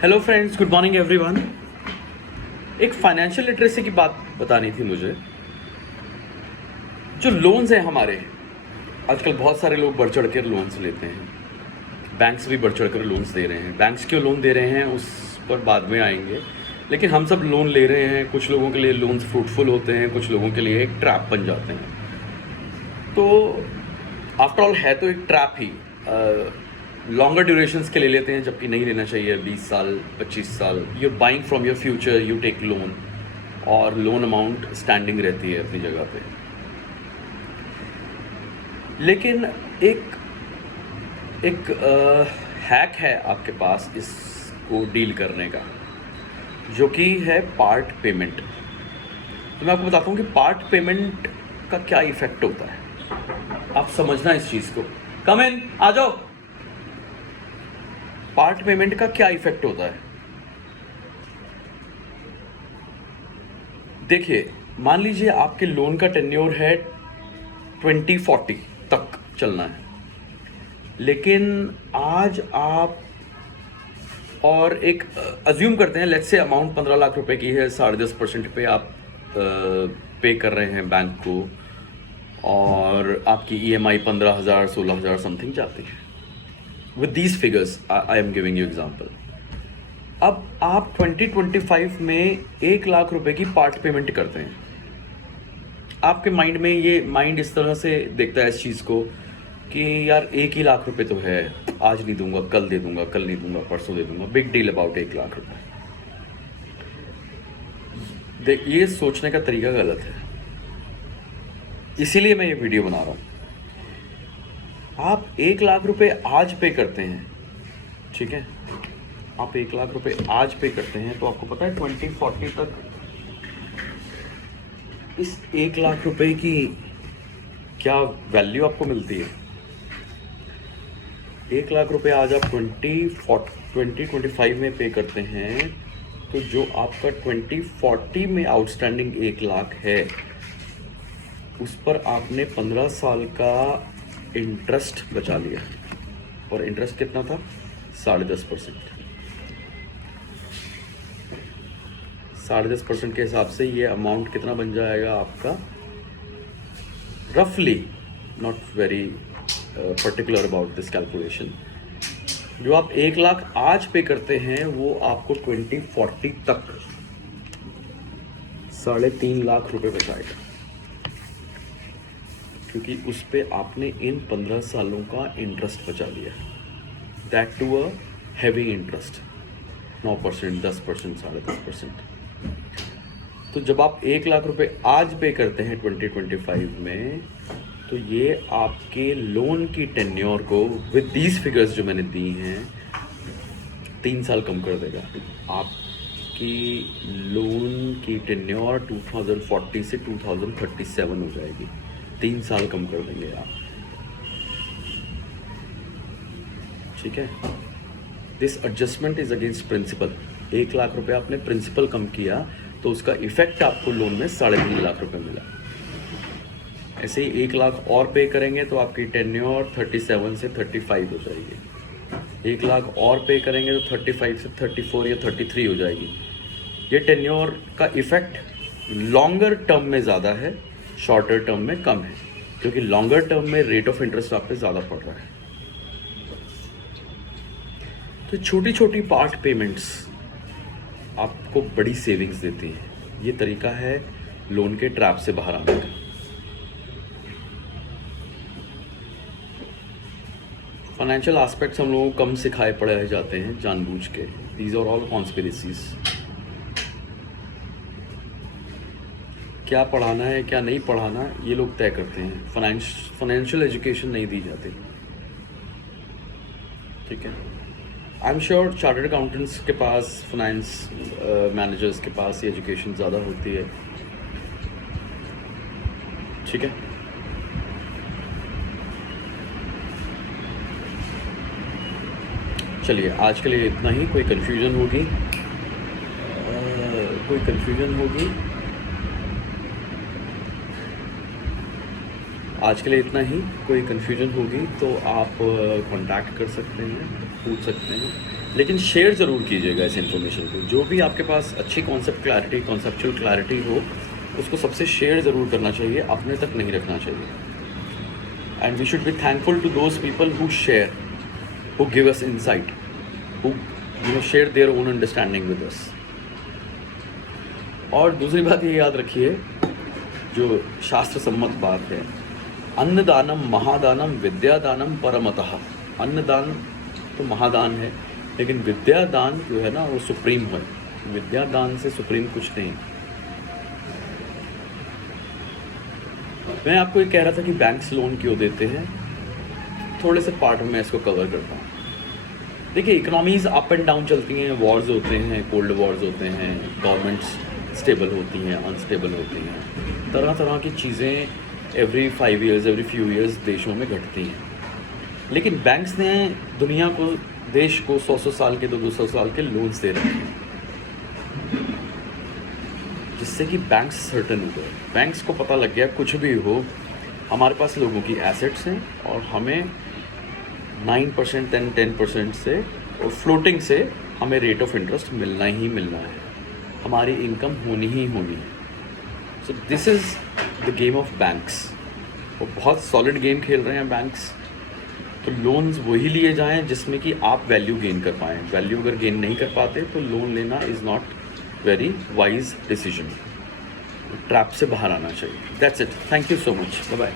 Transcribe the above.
Hello friends, good morning everyone. एक financial literacy की बात बतानी थी मुझे। जो लोन्स हैं हमारे, आजकल बहुत सारे लोग बढ़ चढ़ कर लोन्स लेते हैं। बैंक्स भी बढ़ चढ़ कर लोन्स दे रहे हैं। बैंक्स क्यों लोन दे रहे हैं उस पर बाद में आएंगे, लेकिन हम सब लोन ले रहे हैं। कुछ लोगों के लिए लोन्स फ्रूटफुल होते हैं, कुछ लोगों के लिए एक ट्रैप बन जाते हैं। तो आफ्टर ऑल है तो एक ट्रैप ही। लॉन्गर ड्यूरेशंस के ले लेते हैं, जबकि नहीं लेना चाहिए। 20 साल 25 साल you buying from your future, you take loan, और लोन अमाउंट स्टैंडिंग रहती है अपनी जगह पे। लेकिन एक हैक है आपके पास इसको डील करने का, जो कि है पार्ट पेमेंट। तो मैं आपको बताता हूँ कि पार्ट पेमेंट का क्या इफेक्ट होता है। आप समझना इस चीज़ को। कम इन, आ जाओ। पार्ट पेमेंट का क्या इफेक्ट होता है, देखिए। मान लीजिए आपके लोन का टेन्योर है 2040 तक चलना है, लेकिन आज आप और एक अज्यूम करते हैं, लेट्स से अमाउंट 15 लाख रुपए की है। 10.5% पे आप पे कर रहे हैं बैंक को, और आपकी EMI 15,000 16,000 समथिंग जाती है। With these figures I am giving you example. अब आप 2025 में 1 लाख रुपए की पार्ट पेमेंट करते हैं। आपके माइंड में ये माइंड इस तरह से देखता है इस चीज़ को कि यार 1 ही लाख रुपए तो है, आज नहीं दूंगा, कल दे दूंगा, कल नहीं दूंगा, परसों दे दूंगा। बिग डील अबाउट 1 लाख रुपए। ये सोचने का तरीका गलत है, इसीलिए मैं ये वीडियो बना रहा हूँ। आप 1 लाख रुपए आज पे करते हैं, ठीक है। आप 1 लाख रुपए आज पे करते हैं, तो आपको पता है 2040 तक इस 1 लाख रुपए की क्या वैल्यू आपको मिलती है। 1 लाख रुपए आज आप 2025 में पे करते हैं, तो जो आपका 2040 में आउटस्टैंडिंग 1 लाख है, उस पर आपने 15 साल का इंटरेस्ट बचा लिया। और इंटरेस्ट कितना था? 10.5%। 10.5% के हिसाब से ये अमाउंट कितना बन जाएगा आपका? रफली, not very particular about this calculation. जो आप 1 लाख आज पे करते हैं, वो आपको 2040 तक 3.5 लाख रुपए बचाएगा, क्योंकि उस पे आपने इन 15 सालों का इंटरेस्ट बचा लिया, that too a heavy interest, 9%, 10%, 10.5%। तो जब आप 1 लाख रुपए आज पे करते हैं 2025 में, तो ये आपके लोन की टेन्योर को विद दीज फिगर्स जो मैंने दी हैं 3 साल कम कर देगा। आपकी लोन की टेन्योर 2040 से 2037 हो जाएगी। 3 साल कम कर देंगे आप, ठीक है। This adjustment is against principal. 1 lakh रुपए आपने प्रिंसिपल कम किया, तो उसका इफेक्ट आपको लोन में 3.5 लाख रुपए मिला। ऐसे ही 1 लाख और पे करेंगे तो आपकी टेन्योर 37 से 35 हो जाएगी। 1 लाख और पे करेंगे तो 35 से 34 या 33 हो जाएगी। ये टेन्योर का इफेक्ट लॉन्गर टर्म में ज़्यादा है, शॉर्टर टर्म में कम है, क्योंकि लॉन्गर टर्म में रेट ऑफ इंटरेस्ट आप पे ज़्यादा पड़ रहा है। तो छोटी छोटी पार्ट पेमेंट्स आपको बड़ी सेविंग्स देती हैं। ये तरीका है लोन के ट्रैप से बाहर आने का। फाइनेंशियल एस्पेक्ट्स हम लोगों को कम सिखाए पढ़ाए जाते हैं जानबूझ के। These are all conspiracies. क्या पढ़ाना है क्या नहीं पढ़ाना, ये लोग तय करते हैं। फाइनेंशियल एजुकेशन नहीं दी जाती, ठीक है। I am sure chartered accountants के पास, फाइनेंस मैनेजर्स के पास ये एजुकेशन ज़्यादा होती है, ठीक है। चलिए, आज के लिए इतना ही। कोई कन्फ्यूजन होगी आज के लिए इतना ही। कोई कन्फ्यूजन होगी तो आप कांटेक्ट कर सकते हैं, पूछ सकते हैं। लेकिन शेयर ज़रूर कीजिएगा इस इन्फॉर्मेशन को। जो भी आपके पास अच्छी कॉन्सेप्चुअल क्लैरिटी हो, उसको सबसे शेयर ज़रूर करना चाहिए, अपने तक नहीं रखना चाहिए। And we should be thankful to those people who share, who give us insight, who share their own understanding with us. और दूसरी बात ये याद रखिए, जो शास्त्र सम्मत बात है, अन्नदानम महादानम विद्यादानम परमतः। अन्नदान तो महादान है, लेकिन विद्यादान जो है ना वो सुप्रीम है। विद्यादान से सुप्रीम कुछ नहीं। मैं आपको ये कह रहा था कि बैंक्स लोन क्यों देते हैं, थोड़े से पार्ट में इसको कवर करता हूँ। देखिए, इकोनॉमीज अप एंड डाउन चलती हैं, वॉर्स होते हैं, कोल्ड वॉर्स होते हैं, गवर्नमेंट्स स्टेबल होती हैं, अनस्टेबल होती हैं, तरह तरह की चीज़ें every 5 years, every few years देशों में घटती हैं। लेकिन बैंक्स ने दुनिया को, देश को 100 साल के, 200 साल के लोन्स दे रखे हैं, जिससे कि बैंक्स सर्टन हो गए। बैंक्स को पता लग गया कुछ भी हो, हमारे पास लोगों की एसेट्स हैं और हमें 9%, 10% से और फ्लोटिंग से हमें रेट ऑफ इंटरेस्ट मिलना ही मिलना है, हमारी इनकम होनी ही होनी है। So this is the game of banks. वो बहुत सॉलिड गेम खेल रहे हैं बैंक्स। तो लोन्स वही लिए जाएं जिसमें कि आप वैल्यू गेन कर पाएँ। वैल्यू अगर गेन नहीं कर पाते तो लोन लेना is not very wise decision. Trap से बाहर आना चाहिए। That's it. Thank you so much. Bye bye.